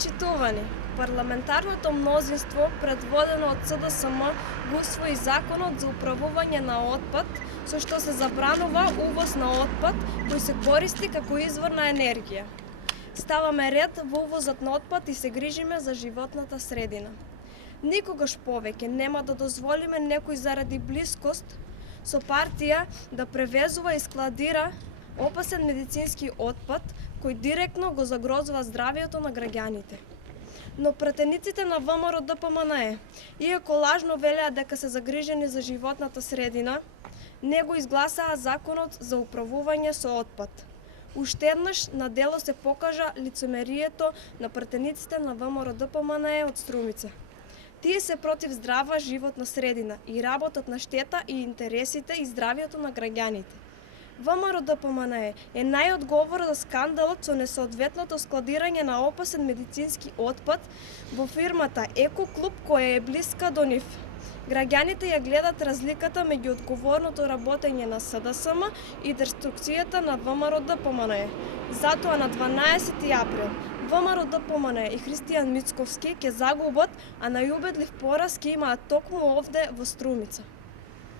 Почитувани, парламентарното мнозинство, предводено од СДСМ, го усвои законот за управување на отпад, со што се забранува увоз на отпад кој се користи како извор на енергија. Ставаме ред во увозот на отпад и се грижиме за животната средина. Никогаш повеќе нема да дозволиме некој заради блискост со партија да превезува и складира опасен медицински отпад кој директно го загрозува здравието на граѓаните. Но пратениците на ВМРО ДПМНЕ, иако лажно велеа дека се загрижени за животната средина, не го изгласаа законот за управување со отпад. Уште еднаш на дело се покажа лицемерието на пратениците на ВМРО ДПМНЕ од Струмица. Тие се против здрава животна средина и работат на штета и интересите и здравието на граѓаните. ВМРО ДПМНЕ е најодговорна за скандалот со несоодветното складирање на опасен медицински отпад во фирмата Екоклуб која е блиска до нив. Граѓаните ја гледат разликата меѓу одговорното работење на СДСМ и деструкцијата на ВМРО ДПМНЕ. Затоа на 12 април ВМРО ДПМНЕ и Христијан Мицковски ќе загубат, а најубедлив пораз ќе имаат токму овде во Струмица.